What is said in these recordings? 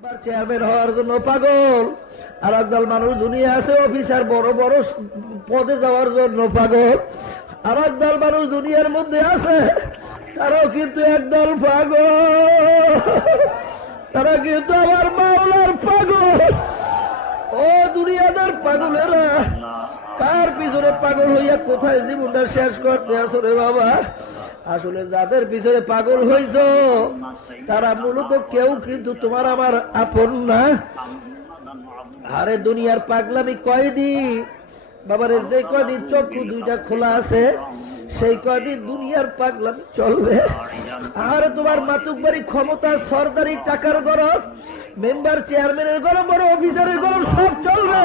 Chairman হওয়ার জন্য পাগল, আর একদল মানুষ দুনিয়া আছে অফিসার বড় বড় পদে যাওয়ার জন্য পাগল, আর একদল মানুষ দুনিয়ার মধ্যে আছে তারাও কিন্তু একদল পাগল, তারা কিন্তু আমার মাওলার পাগল। ও দুনিয়াদার পাগলেরা, কার পিছনে পাগল হইয়া কোথায় জীবনটা শেষ করতে আসো রে বাবা? আসলে যাদের পিছনে পাগল হইছ তারা মূলত কেউ কিন্তু তোমার আমার আপন না। আরে দুনিয়ার পাগলামি কয়দিন বাবারে, যে কয়দিন চক্ষু দুইটা খোলা আছে সেই কয়দিন দুনিয়ার পাগলামি চলবে। আর তোমার মাতুকবাড়ি ক্ষমতা, সরদারি, টাকার গরম, মেম্বার চেয়ারম্যানের গরম, বড় অফিসারের গরম সব চলবে।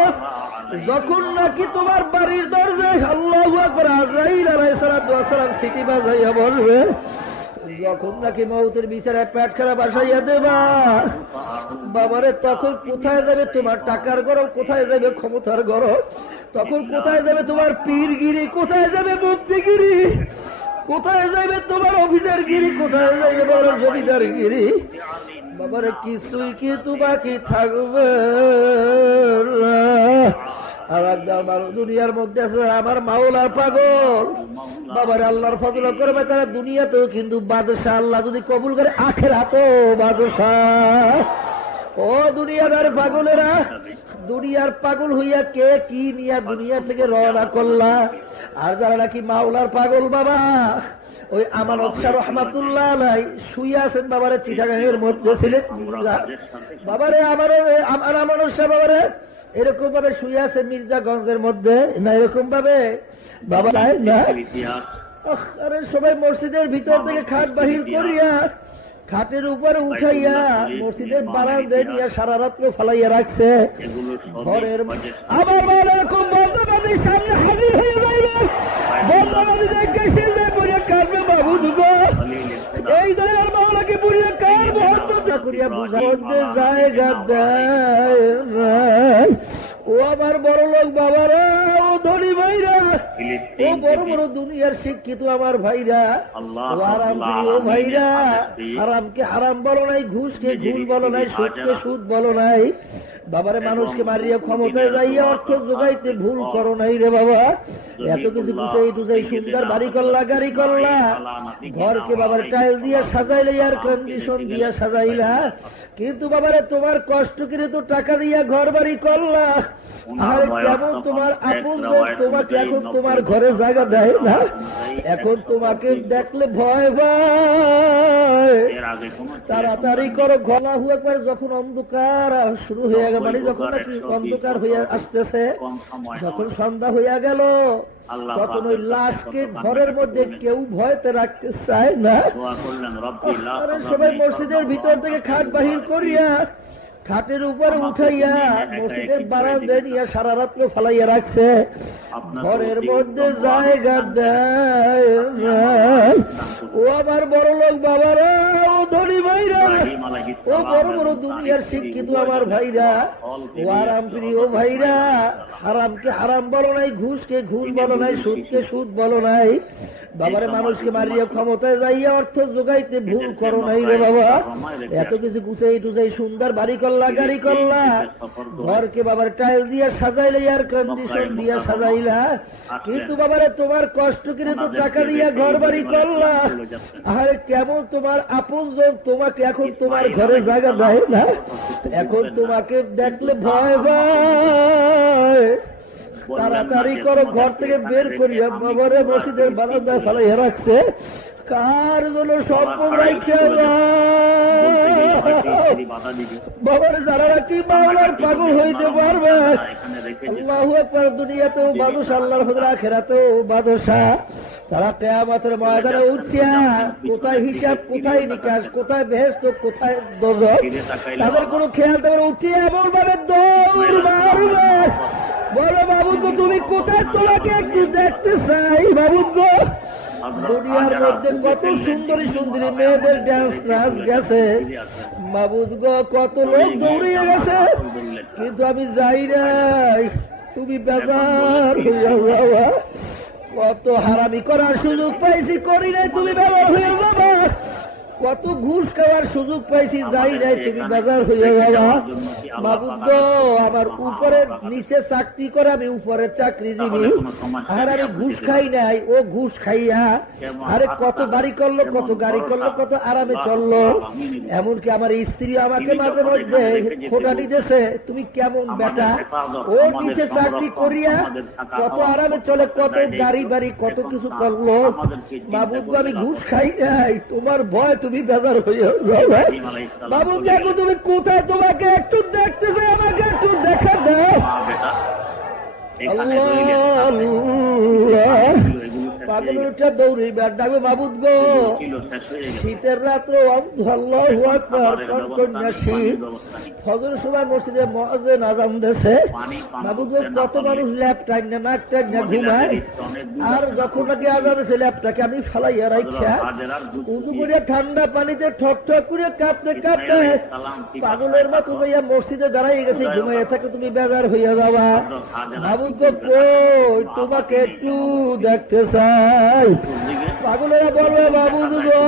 যখন নাকি তোমার বাড়ির দরজায় আল্লাহু আকবার আজরাইল আলাইহিস সালাতু ওয়াস সালাম সিটি বাজাইয়া বলবে, যখন নাকি মউতের বিচারে পেট খারাপ বাসাইয়া দেবা বাবারে, তখন কোথায় যাবে তোমার টাকার গরম, কোথায় যাবে ক্ষমতার গরম, তখন কোথায় যাবে তোমার পীরগিরি, কোথায় যাবে মুক্তিগিরি, কোথায় যাবে তোমার অফিসার গিরি, কোথায় যাবে বড় জমিদার গিরি? বাবারে কিছুই কিন্তু বাকি থাকবে। আর একদল মানুষ দুনিয়ার মধ্যে আছে আমার মাওলার পাগল, বাবারে আল্লাহর ফজল করবে তারা দুনিয়াতেও কিন্তু বাদশাহ, আল্লাহ যদি কবুল করে আখিরাতেও বাদশাহ। ও দুনিয়াদার পাগলেরা, দুনিয়ার পাগল হইয়া কে কি নিয়ে দুনিয়া থেকে রওনা করলা? আর যারা নাকি মাওলার পাগল বাবা, ওই আমানত শাহ রহমাতুল্লাহ আলাই শুয়ে আছেন বাবারে চিটাগাংয়ের মধ্যে ছিলেন বাবারে, আমার আমানত শাহ বাবারে এরকম ভাবে শুয়ে আছে মির্জাগঞ্জের মধ্যে না, এরকম ভাবে বাবা না। আরে সবাই মসজিদের ভিতর থেকে খাট বাহির করিয়া খাটের উপরে উঠাইয়া মসজিদের বারান্দায় নিয়ে সারা রাত্র ফালাইয়া রাখছে ঘরের। আবার এরকম বন্ধবাদীর সামনে হাজির হয়ে যাইবে, বন্ধবাদী দেখে সিজদায় পড়ে কাঁদবে, বাবু দুগো এই দয়ার মাওলাকে পুড়িয়ে কার মহত্বতা করিয়া বুঝাতে জায়গা দেয়। ও আমার বড় লোক বাবারা, ও ধনী ভাইরা, ও বড় বড় দুনিয়ার শিক্ষিত আমার ভাইরা, ও আরাম প্রিয় ভাইরা, হারামকে হারাম বলো নাই, ঘুষকে ঘুষ বলো নাই, সুদকে সুদ বলো নাই বাবারে, মানুষকে মারিয়া ক্ষমতায় যাইয়া অর্থ যোগাইতে ভুল করো নাই রে বাবা। এত কিছু গুছাই টুছাই সুন্দর বাড়ি করলা, গাড়ি করলা, ঘরকে বাবার টাইল দিয়া সাজাইলে, এয়ার কন্ডিশন দিয়া সাজাইলা, কিন্তু বাবারে তোমার কষ্ট করে তো টাকা দিয়া ঘর বাড়ি করলা। আর কেমন তোমার আপন তোমাকে এখন তোমার ঘরে জায়গা দেয় না, এখন তোমাকে দেখলে ভয় ভয়। তাড়াতাড়ি করো, ঘলা হুয়া করে যখন অন্ধকার শুরু হয়ে গেল, মানে যখন নাকি অন্ধকার হইয়া আসতেছে, যখন সন্ধ্যা হইয়া গেল, তখন ওই লাশকে ঘরের মধ্যে কেউ ভয়তে রাখতে চায় না। সবাই মসজিদের ভিতর থেকে খাট বাহির করিয়া খাটের উপরে উঠাইয়া মসজিদের বারান্দায় নিয়ে সারা রাত্র ফালাইয়া রাখছে ঘরের মধ্যে জায়গা দেয়। ও আমার বড় লোক বাবারা, ও ধনী ভাইরা, ও বড় বড় দুনিয়ার শিক্ষিত আমার ভাইরা, ও আরাম প্রিয় ভাইরা, হারামকে হারাম বলো নাই, ঘুষকে ঘুষ বলো নাই, সুদকে সুদ বলো নাই বাবারে, মানুষকে মারিয়া ক্ষমতায় যাইয়া অর্থ যোগাইতে ভুল করো নাই রে বাবা। এত কিছু গুছাই টুছাই সুন্দর বাড়ি করলা, গাড়ি করলা, ঘরকে বাবার টাইল দিয়া সাজাইলে, এয়ার কন্ডিশন দিয়া সাজাইলা, কিন্তু বাবারে তোমার কষ্ট করে তো টাকা দিয়া ঘর বাড়ি করলা। আরে কেমন তোমার আপন জন তোমাকে এখন তোমার ঘরে জায়গা দেয় না, এখন তোমাকে দেখলে ভয় ভয়। তাড়াতাড়ি করো, ঘর থেকে বের করিয়া বাবারে মসজিদের বারান্দায় ফেলাইয়া রাখছে, কার জন্য সম্পদ রাখিয়া বাবারে, যারা নাকি মাওলার পাগল হইতে পারবে। আল্লাহু আকবার, দুনিয়াতেও বাদশা, আল্লাহর হুজুর আখিরাতেও বাদশা। তারা কিয়ামতের ময়দানে উঠিয়া কোথায় হিসাব, কোথায় নিকাশ, কোথায় বেহেশত, কোথায় দোজখ, তাদের কোনো খেয়াল থাকবে, উঠিয়া এমন ভাবে দৌড় মারবে, বলো বাবু গো তুমি কোথায়, তোমাকে একটু দেখতে চাই বাবু গো। দুনিয়ার মধ্যে কত সুন্দরী সুন্দরী মেয়েদের ডান্স নাচ গেছে মাবুদ গো, কত লোক দৌড়িয়ে গেছে, কিন্তু আমি যাই নাই, তুমি বেজার হইয়া যাওয়া। কত হারামি করার সুযোগ পাইছি, করি নাই, তুমি বেজার হয়ে যাবা। কত ঘুষ খাওয়ার সুযোগ পাইছি, যাই নাই, তুমি বেজার হয়ে যাবা। মাবুদ গো, আমার উপরে নিচে চাকরি করে, আমি উপরে চাকরিজীবী, আর আমি ঘুষ খাই নাই, ও ঘুষ খাইয়া আরে কত বাড়ি করলো, কত গাড়ি করলো, কত আরামে চললো। এমনকি আমার স্ত্রী আমাকে মাঝে মধ্যে খোটা দিতেছে, তুমি কেমন বেটা, ও নিচে চাকরি করিয়া কত আরামে চলে, কত গাড়ি বাড়ি, কত কিছু করলো। মাবুদ গো, আমি ঘুষ খাই নাই, তোমার ভয় তুমি বেজার হইয়া যাবে। মাবুদ দেখো তুমি কোথায়, তোমাকে একটু দেখতে চাই, আমাকে একটু দেখা দাও। পাগলের উঠে দৌড়ি ব্যাট ডাকবে, মাবুদ গো শীতের রাত্রে আল্লাহু আকবার, কনকন্যা শীত, ফজরের সময় মসজিদে মুয়াজ্জিন আযান দিয়েছে। মাবুদ গো, কত মানুষ ল্যাপ টাইন না, নাক টাইন না ঘুমায়, আর যখন নাকি আযান দিয়েছে ল্যাপটাকে আমি ফালাইয়া রাখিয়া উযু করে ঠান্ডা পানিতে ঠক ঠক করে কাঁপতে কাঁপতে পাগলের মতো যাইয়া মসজিদে দাঁড়াই গেছি, ঘুমাইয়া থাকে, তুমি বেজার হইয়া যাবা। মাবুদ গো কই, তোমাকে একটু দেখতে চাই। পাগলেরা বলবে, মাবুদ গো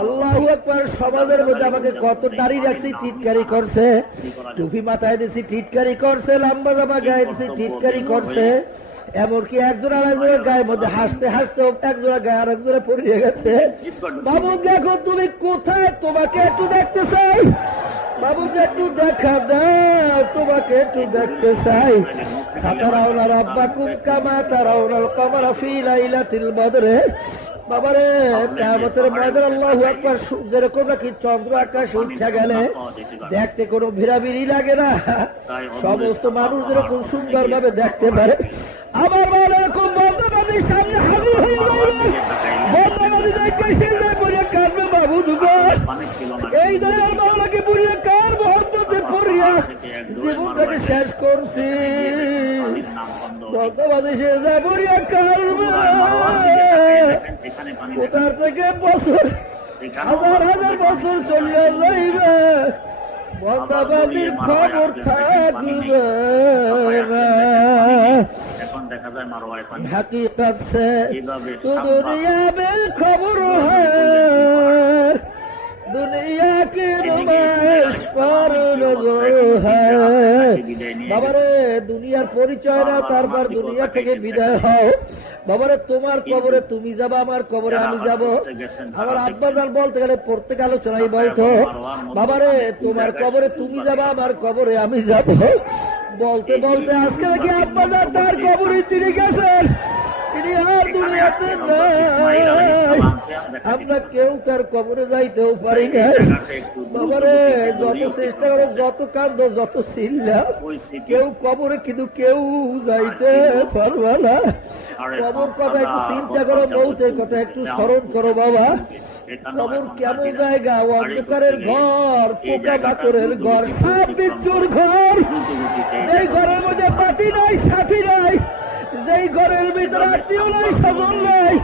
আল্লাহু আকবার, সমাজের মধ্যে আমাকে কত দাড়ি রাখছি, টিটকারি করছে, টুপি মাথায় দিছি, টিটকারি করছে, লম্বা জামা গায়ে দিছি, টিটকারি করছে, এমনকি একজন আর একজনের গায়ের মধ্যে হাসতে হাসতে একজনের গায়ে আর একজনে পড়িয়ে গেছে। মাবুদ দেখো তুমি কোথায়, তোমাকে একটু দেখতে চাই। বাবুকে একটু দেখা দাও, তোমাকে একটু দেখতে চাই। সাতারাউনা রাব্বাকুম কামা তারাউনাল কমারা ফি লাইলাতিল বদরে। বাবারে, কিয়ামতের ময়দানে আল্লাহু আকবার, যেরকম নাকি চন্দ্র আকাশে উঠে গেলে দেখতে কোনো ভিড়াভিড়ি লাগে না, সমস্ত মানুষ যেরকম সুন্দর ভাবে দেখতে পারে, আমার বাবা এরকম বন্ধবাদীর সামনে হাজির হয়ে যাবে। বন্ধবাদী দেখে সে যায় বলে কাঁদবে, মাবুদ গো এই দয়াল মাওলাকে বুড়িয়ে কার মহব্বতে পড়িয়া জীবনটাকে শেষ করছি। বন্ধবাদী সে যায় বুড়িয়া কাঁদবে, কোথার থেকে বছর হাজার হাজার বছর চলিয়া যাইবে, বন্ধবাদীর খবর থাকবে না। हकीकत से तो दुनिया में खबर है, दुनिया की नुमाइश पर नजर है। বাবারে, দুনিয়ার পরিচয় না, তারপর দুনিয়া থেকে বিদায় হও। বাবারে, তোমার কবরে তুমি যাবা, আমার কবরে আমি যাব। আমার আব্বাজান বলতে গেলে প্রত্যেক আলোচনায় বলতো, বাবারে তোমার কবরে তুমি যাবা, আমার কবরে আমি যাব। বলতে বলতে আজকে নাকি আব্বাজান তার কবরে তিনি গেছেন, তিনি আর দুনিয়াতে নাই। আমরা কেউ তার কবরে যাইতেও পারি না। বাবারে, যত চেষ্টা করো, যত কান্দ, যত চিল্লা, কেউ কবরে কিন্তু কেউ যাইতে পারবে না। কবর কথা একটু চিন্তা করো, মৌতের কথা একটু স্মরণ করো। বাবা, কবর কেমন জায়গা, অন্ধকারের ঘর, পোকা মাকড়ের ঘর, সাপ বিচ্ছুর ঘর, যেই ঘরের মধ্যে পাতি নাই, সাথী নাই, যেই ঘরের ভিতরে আত্মীয় নাই, স্বজন নাই,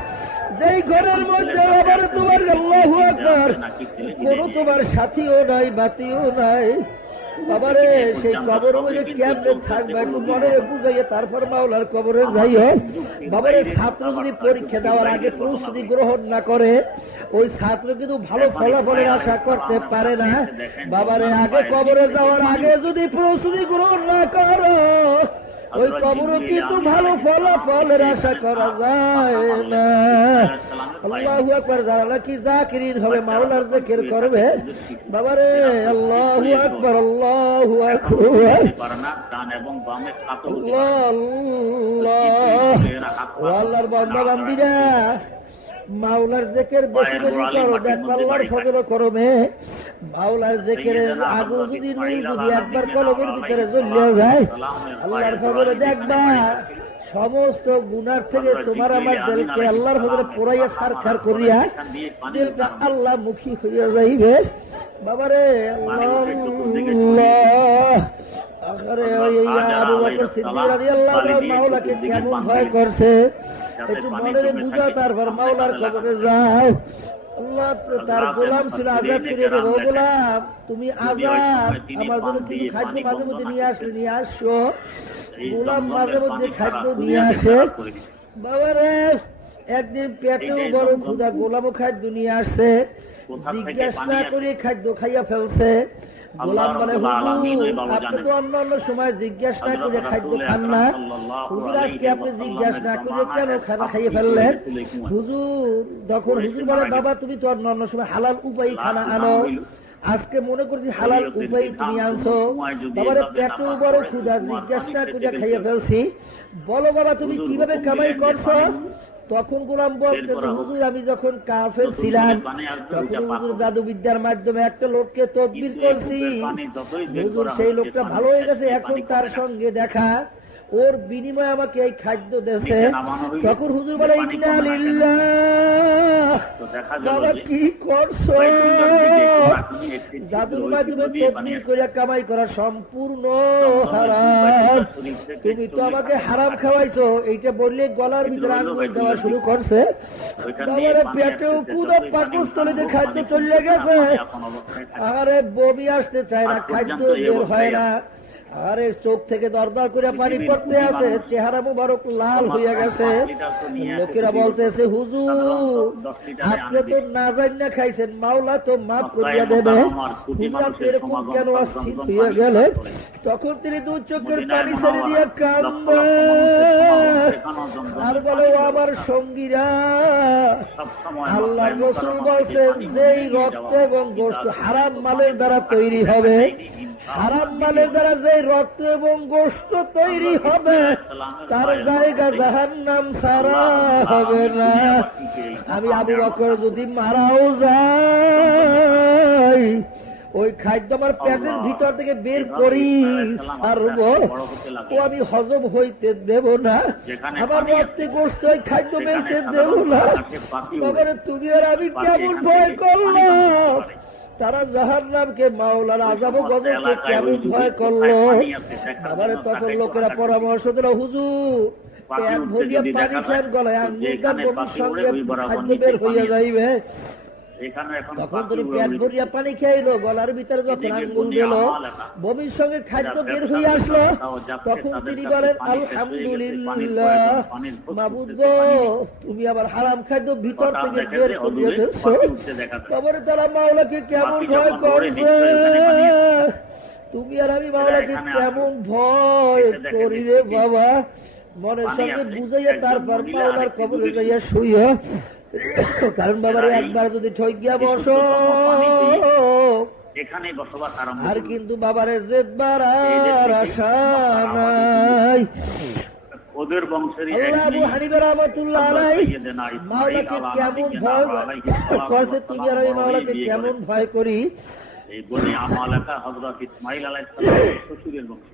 যেই ঘরের মধ্যে আবার তোমার আল্লাহু আকবার কোন তোমার সাথীও নাই, বাতিও নাই। বাবারে, সেই কবর মধ্যে কেমনে থাকবে একটু মনে বুঝাইয়ে তারপর মাওলার কবরে যাইও। বাবারে, ছাত্র যদি পরীক্ষা দেওয়ার আগে প্রস্তুতি গ্রহণ না করে, ওই ছাত্র কিন্তু ভালো ফলাফলের আশা করতে পারে না। বাবারে, আগে কবরে যাওয়ার আগে যদি প্রস্তুতি গ্রহণ না করো, ওই কবরও কিন্তু ভালো ফলাফলের আশা করা যায় না। আল্লাহু আকবার, যারা নাকি জাকিরিন হবে, মাওলার জিকির করবে, বাবারে আল্লাহু আকবার, আল্লাহু আকবার, আল্লাহর বান্দা বান্দিরা মাওলার জিকির বেশি বেশি করো, দেখো আল্লাহর ফজল করবে। মাওলার জিকিরের আগুন যদি নুই যদি একবার কলমের ভিতরে জ্বলিয়ে যায়, আল্লাহর ফজলে দেখবা সমস্ত গুনার থেকে তোমার আমার দিলকে আল্লাহর ফজলে পোড়াইয়া সারখার করিয়া দিলটা আল্লাহ মুখী হইয়া যাইবে। বাবারে, আল্লাহ আখরে আবু বকর সিদ্দিক রাদিয়াল্লাহু আনহু মাওলাকে কেমন ভয় করছে একটু মনে বুঝাও, তারপর মাওলার কবরে যাও। আল্লাহ তার গোলাম ছিল, আজাদ করে দেবো, গোলাম তুমি আজাদ, আমার জন্য কিছু খাদ্য মাঝে মধ্যে নিয়ে আসলে নিয়ে আসো। গোলাম মাঝে মধ্যে খাদ্য নিয়ে আসে। বাবারে, একদিন পেটেও বড় ক্ষুধা, গোলামও খাদ্য নিয়ে আসছে, জিজ্ঞাসা না করে খাদ্য খাইয়া ফেলছে। গোলাম বলে, হুজুর আপনি তো অন্য অন্য সময় জিজ্ঞাসা না করে খাদ্য খান না, হুজুর আজকে আপনি জিজ্ঞাসা না করে কেন খানা খাইয়ে ফেললেন? হুজুর তখন হুজুর বলে, বাবা তুমি তো অন্য অন্য সময় হালাল উপায় খানা আনো, আজকে মনে করছি হালাল উপায় তুমি আনছো। বাবার পেটেও বড় ক্ষুধা, জিজ্ঞাসা না করে খাইয়ে ফেলছি, বলো বাবা তুমি কিভাবে কামাই করছো? তখন গোলাম বলতেছে, হুজুর আমি যখন কাফের ছিলাম তখন হুজুর জাদুবিদ্যার মাধ্যমে একটা লোককে তদবির করছি, হুজুর সেই লোকটা ভালো হয়ে গেছে, এখন তার সঙ্গে দেখা, ওর বিনিময়ে আমাকে এই খাদ্য দিয়েছে। তখন হুজুর বলে, ইন্না লিল্লাহ, বাবা কি করছো? জাদুর মাধ্যমে তদবির করে কামাই করা সম্পূর্ণ হারাম, তুমি তো আমাকে হারাম খাওয়াইছো। এইটা বললে গলার ভিতরে আঙ্গুল দেওয়া শুরু করছে। বাবার পেটেও ক্ষুধা, পাকস্থলীতে খাদ্য চলে গেছে, আরে বমি আসতে চায় না, খাদ্য বের হয় না, আরে চোখ থেকে দরদর করে পানি পড়তে আছে, চেহারা মুবারক লাল হয়ে গেছে। লোকেরা বলতেছে, হুজুর আপনি তো না জানি না খাইছেন, মাওলা তো মাফ করিয়া দেবে, হুজুর আপনি এরকম কেন অস্থির হয়ে গেলে? তখন তিনি দু চোখের পানি ছেড়ে দিয়ে কান্দে আর বলে, ও আমার সঙ্গীরা, আল্লাহর রাসূল বলছেন যেই রক্ত এবং গোশত হারাম মালের দ্বারা তৈরি হবে, হারাম মালের দ্বারা যে রক্ত এবং গোশত তৈরি হবে তার জায়গা জাহান্নাম ছাড়া হবে না। আমি আবু বকর যদি মারাও যাই, ওই খাদ্য আমার পেটের ভিতর থেকে বের করি ছাড়ব, ও আমি হজম হইতে দেব না, আমার রক্তে গোশত ওই খাদ্য বেরতে দেব না। বাবারে তুমি আর আমি কেমন ভয় করলাম, তারা জাহান্নামকে, মাওলার আযাব ও গজবকে কেমন ভয় করলো। আবার তখন লোকেরা পরামর্শ দিল, হুজুর পেট ভরিয়া পানি খান, গলায় আঙ্গুল দেন, বমির সঙ্গে খাদ্য বের হইয়া যাইবে। তখন তিনি পেট ভরিয়া পানি খাইলো, গলার ভিতরে যখন আঙ্গুল দিল, বমির সঙ্গে খাদ্য বের হয়ে আসলো। তখন তিনি বলেন, আলহামদুলিল্লাহ, মাবুদ গো তুমি আবার হারাম খাদ্য ভিতর থেকে বের করিয়ে দিয়েছো। তারপরে তারা মাওলাকে কেমন ভয় করছে, তুমি আর আমি মাওলাকে কেমন ভয় করি রে বাবা। মনের সঙ্গে বুঝাইয়া তারপর মাওলার কবরে যাইয়া শুইয়া, কারণ বাবার একবার যদি ঠকিয়া বসো আর কিন্তু বাবারে জেদবার আর আশা নাই। ওদের বংশের আবু হানিফা রাহমাতুল্লাহ আলাইহি মাওলাকে কেমন ভয় করছে, তুমি আর আমি মাওলাকে কেমন ভয় করি। এই বনি আমালাকা হযরত ইসমাঈল আলাইহিস সালামের শ্বশুরের বংশ,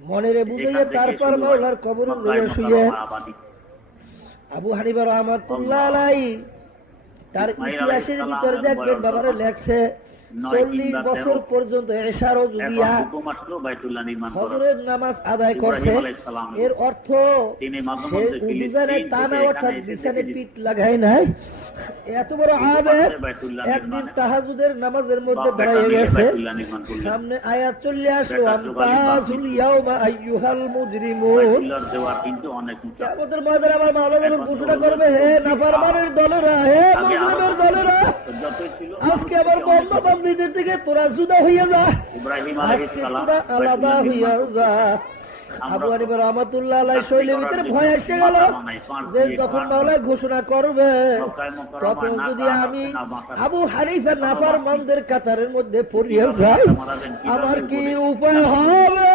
মনেরে বুঝাইয়া তারপর মাওলার কবরে যাইয়া শুয়ে আবু হানিফা রাহমাতুল্লাহ আলাইহি তার ইতিহাসের ভিতরে দেখবেন বাবারে লেখছে 40 বছর পর্যন্ত এশার ও জুদিয়া ফজরের নামাজ আদায় করছে। এর অর্থ সে উজুজানে টানা অর্থাৎ বিছানে পিঠ লাগায় নাই। এত বড় আবেদ একদিন তাহাজ্জুদের নামাজের মধ্যে দাঁড়িয়ে গেছে, সামনে আয়াত চলে আসলো, আমতাজুল ইয়াউমা আইয়ুহাল মুজরিমুন। কিয়ামতের ময়দানে আমার মাওলা যখন ঘোষণা করবে, হে নাফরমানের দলেরা, হে মুজরিমের দলেরা, আজকে আমার বান্দা বান্দীদের থেকে তোরা জুদা হইয়া যা, আজকে তোরা আলাদা হইয়া যা। আবু হানিফা রাহমাতুল্লাহ আলাইহি শরীরের ভিতরে ভয় এসে গেল যে যখন মাওলা ঘোষণা করবে তখন যদি আমি আবু হানিফা নাফরমানদের কাতারের মধ্যে পড়িয়া যাই, আমার কি উপায় হবে?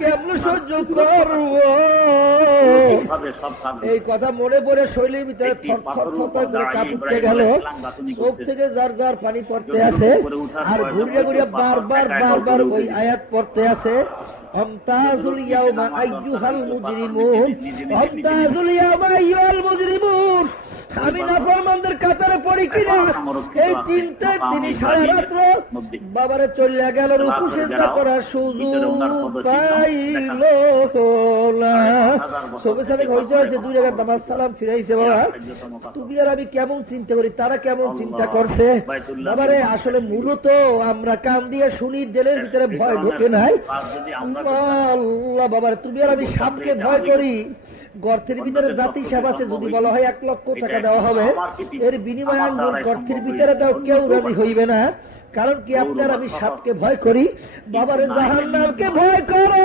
কেমন সহ্য করব? এই কথা মনে পড়ে শৈলীর ভিতরে থর থর থর করে কাঁপ উঠতে গেল, চোখ থেকে যার যার পানি পড়তে আছে, আর ঘুরিয়ে ঘুরিয়ে বারবার বারবার ওই আয়াত পড়তে আছে, আমতাজুল ইয়াউমা আইয়ুহাল মুজরিমুন, আমতাজুল ইয়াউমা আইয়ুহাল মুজরিমুন। আমি নাফরমানদের কাতারে পড়ি কিনা এই চিন্তায় তিনি সারা রাত্র বাবারে চলে গেল, রুকু সিজদা করার সুযোগ পাইল না। সবে সাথে হয়েছে 2 জায়গায় নামাজ সালাম ফিরাইছে। বাবা তুমি আর আমি কেমন চিন্তা করি, তারা কেমন চিন্তা করছে। বাবারে আসলে মূলত আমরা কান দিয়ে শুনি, দিলের ভিতরে ভয় ঢোকে নাই। তুমি আল্লাহ বাবার তুমি আর আমি সাপকে ভয় করি, গর্তের ভিতরে জাতি সাপ আছে, যদি বলা হয় 1 লক্ষ টাকা দেওয়া হবে, এর বিনিময়ে আঙ্গুর গর্তের ভিতরে দাও, কেউ রাজি হইবে না। কারণ কি আপনার আমি সাপকে ভয় করি, বাবার জাহান্নামকে ভয় করো,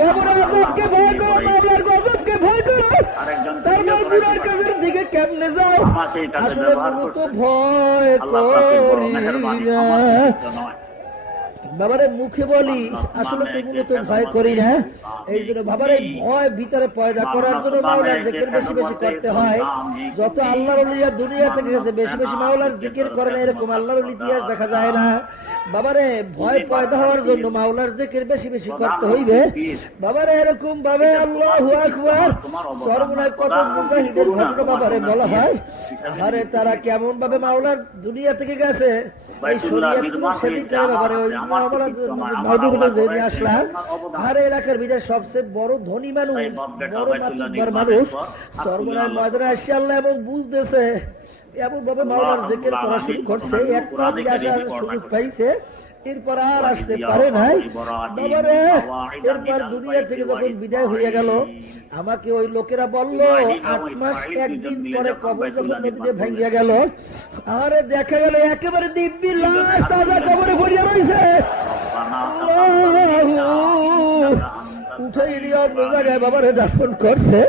কবর আযাবকে ভয় করো, মাওলার গজবকে ভয় করো। তার মানে গুনার কাজের দিকে কেমনে যাও? আসলে মূলত ভয় করি না, বাবারে মুখে বলি, আসলে তো মূলত ভয় করি না। এই জন্য বাবারে ভয় ভিতরে পয়দা করার জন্য মাওলার জিকির বেশি বেশি করতে হয়। যত আল্লাহর ওলিয়া দুনিয়া থেকে গেছে বেশি বেশি মাওলার জিকির করে না, এরকম আল্লাহর ওলি ইতিহাস দেখা যায় না। বাবারে ভয় পয়দা হওয়ার জন্য মাওলার জিকির বেশি বেশি করতে হইবে। বাবারে এরকম ভাবে আল্লাহু আকবার, সর্বনাশ কত মুজাহিদের ঘটনা বাবারে বলা হয়। আরে তারা কেমন ভাবে মাওলার দুনিয়া থেকে গেছে, এই শরীয়ত সেদিন বাবারে ওই আসলাম, আর এলাকার ভিতরে সবচেয়ে বড় ধনী মানুষ, বড় মাতুব্বর মানুষ, সর্বনাশ ময়দানে আসছে আল্লাহ এবং বুঝতেছে, এমন ভাবে মাওলার জিকির করা শুরু করছে, একটা সুযোগ পাইছে, এরপর আর আসতে পারে নাই। বাবারে এরপর দুনিয়া থেকে যখন বিদায় হয়ে গেল, আমাকে ওই লোকেরা বলল 8 মাস 1 দিন পরে কবর যখন নদীতে ভেঙে গেল, আরে দেখা গেল একেবারে দিব্যি লাশ তাজা কবরে পড়িয়া রয়েছে। উঠে নিয়ে অন্য জায়গায় বাবারে দাফন করছে।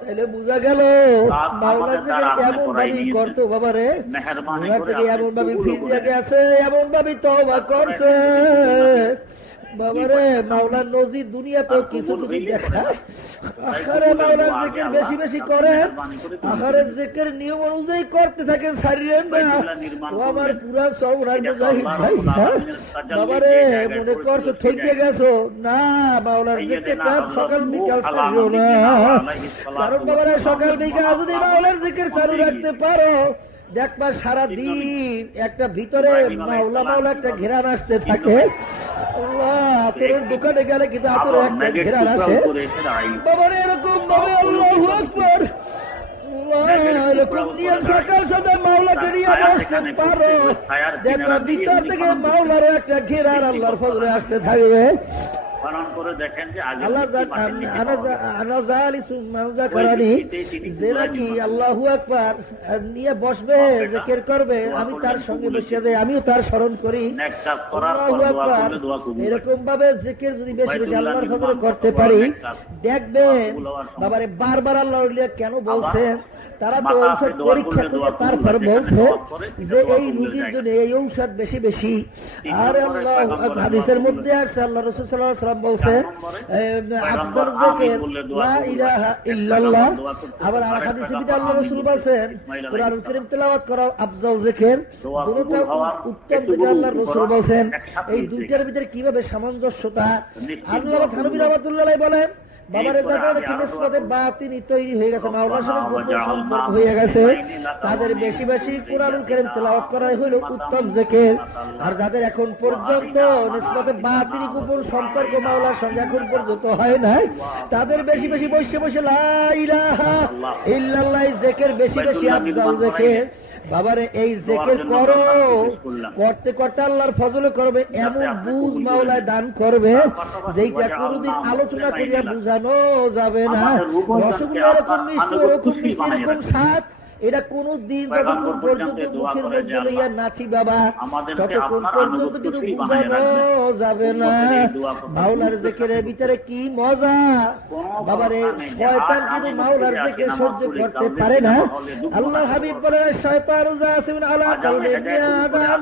তাহলে বোঝা গেল মাওলা থেকে এমন ভাবে করতো, বাবারে থেকে এমন ভাবে ফিরিয়ে গেছে, এমন ভাবে তওবা করছে। বাবারে মাওলার নজির দুনিয়াতেও কিছু কিছু দেখায়। আখারে মাওলার জিকির বেশি বেশি করেন, আখারে জিকির নিয়ম অনুযায়ী করতে থাকেন, ছাড়িলেন না। ও আমার পুরা সর্বনাশ মুজাহিদ ভাই, বাবারে মনে করছো ঠকে গেছো না, মাওলার জিকিরটা সকাল বিকাল ছাড়িও না। কারণ বাবারে সকাল বিকাল যদি মাওলার জিকির চালু রাখতে পারো, দেখবা সারা দিন একটা ভিতরে মাওলা মাওলা একটা ঘেরান আসতে থাকে। আতরের দোকানে গেলে কিন্তু আতরে একটা ঘেরান আসে। বাবার এরকম ভাবে আল্লাহু আকবার, এরকম নিয়ে সকাল সকাল মাওলাকে নিয়ে বসতে পারো, দেখবা ভিতর থেকে মাওলার একটা ঘেরান আল্লাহর ফজলে আসতে থাকবে। আল্লাহু আকবার নিয়ে বসবে, জিকির করবে, আমি তার সঙ্গে বসে যাই, আমিও তার স্মরণ করি। আল্লাহু আকবার এরকম ভাবে জিকির যদি বেশি বেশি আল্লাহর ফজলে করতে পারি, দেখবেন বাবারে বারবার আল্লাহ কেন বলছেন, তারা তো ঔষধ পরীক্ষা করে তারপর বলছে যে এই রোগীর জন্য এই ঔষধ বেশি বেশি। আর আল্লাহ হাদিসের মধ্যে আসছে, আল্লাহ রাসূল সাল্লাল্লাহু আলাইহি ওয়াসাল্লাম বলছে আফজাল যিকির লা ইলাহা ইল্লাল্লাহ। আবার আর হাদিসে বিদা আল্লাহ রাসূল বলেন কুরআনুল কারীম তেলাওয়াত করা আফজাল যিকির, দুটোটা উত্তম যিকির আল্লাহ রাসূল বলেন। এই দুইটার ভিতরে কিভাবে সামঞ্জস্যতা, আল্লাহ থানবী রাহমাতুল্লাহ আলাইহি বলেন বাবারে যাদের নিসবতে বাতিনি তৈরি হয়ে গেছে, মাওলার সাথে গোপন সম্পর্ক হয়ে গেছে, তাদের বেশি বেশি কুরআনুল কারীম তেলাওয়াত করা হলো উত্তম জিকির। আর যাদের এখন পর্যন্ত নিসবতে বাতিনি গোপন সম্পর্ক মাওলার সঙ্গে এখন পর্যন্ত হয় নাই, তাদের বেশি বেশি বসে বসে লা ইলাহা ইল্লাল্লাহ জিকির বেশি বেশি আফজাল জিকির। বাবারে এই জিকির করো, করতে করতে আল্লাহর ফজলে করবে, এমন বুঝ মাওলায় দান করবে যেটা কোনদিন আলোচনা করিয়া বুঝানো যাবে না। রসগোল্লা এরকম মিষ্টি, এরকম মিষ্টি, এরকম স্বাদ, এটা কোন দিন যতক্ষণ পর্যন্ত মুখের মধ্যে লইয়া নাচি বাবা, ততক্ষণ পর্যন্ত কিন্তু বুঝানো যাবে না মাওলার জিকিরের ভিতরে কি মজা। বাবারে শয়তান কিন্তু মাওলার জিকির সহ্য করতে পারে না। আল্লাহর হাবিব বলেন শয়তানু জাসিমুন আলা কলবি আদম,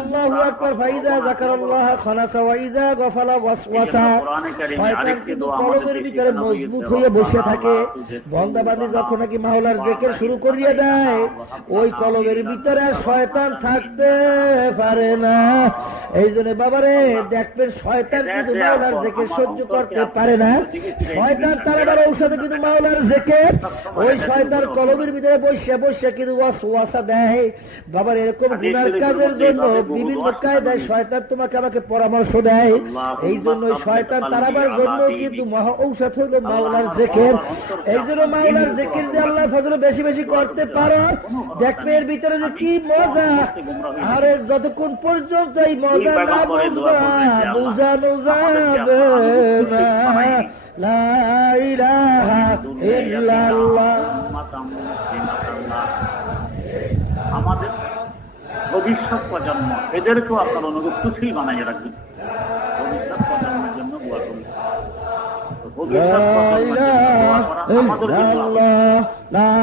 আল্লাহু আকবার, ফাইদা যাকারাল্লাহ খানাসা ওয়া ইযা গাফালা ওয়াসওয়াসা। শয়তান কিন্তু কলবের ভিতরে মজবুত হয়ে বসে থাকে। বান্দাবান্দি যখন নাকি মাওলার জিকির শুরু করিয়ে দেয়, ওই কলবের ভিতরে শয়তান থাকতে পারে না। এই জন্য বাবারে দেখবেন শয়তান কিন্তু মাওলার জিকির সহ্য করতে পারে না। শয়তান তার ঔষধে কিন্তু মাওলার জিকির, ওই শয়তান কলবের ভিতরে বসে বসে কিন্তু ওয়াসওয়াসা দেয়। বাবার এরকম গুনার কাজের জন্য বিভিন্ন কায়দায় শয়তান তোমাকে আমাকে পরামর্শ দেয়। এই জন্য শয়তান তারাবার জন্য কিন্তু মহা ঔষধ হইল মাওলার জিকির। এই জন্য মাওলার জিকির দিয়ে আল্লাহর ফজলে বেশি বেশি করতে পারো, দেখবে এর ভিতরে যে কি মজা। আরে যতক্ষণ পর্যন্ত এই মজা না বুঝবা, বুঝানো যাবে না। লা ইলাহা ইল্লাল্লাহ। আমাদের ভবিষ্যৎ প্রজন্ম এদেরকেও আপনার অনুগত্যশীল বানাইয়ে রাখবেন। ভবিষ্যৎ প্রজন্মের জন্য দোয়া করুন। ভবিষ্যৎ প্রজন্মের জন্য দোয়া করা আমাদের জন্য لا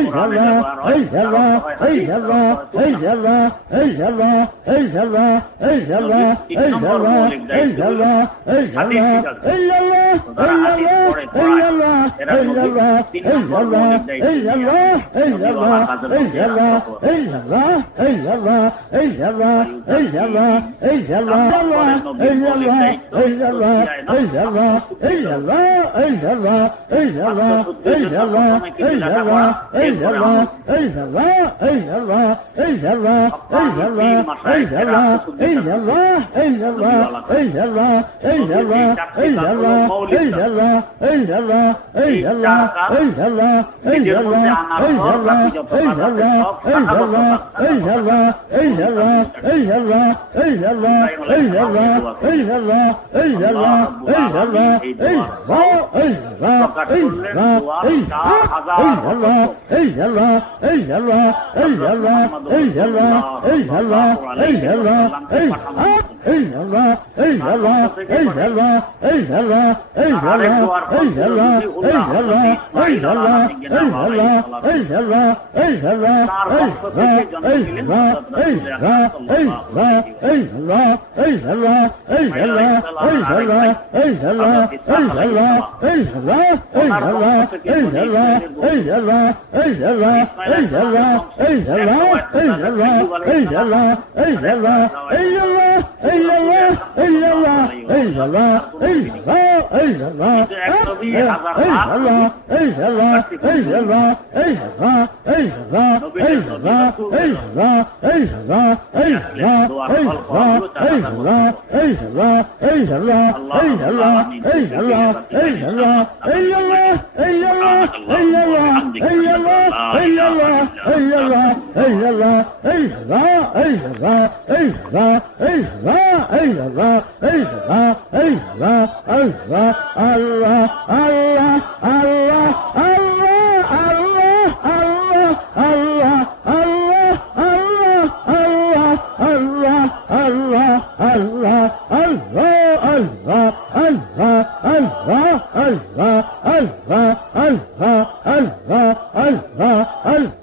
Allah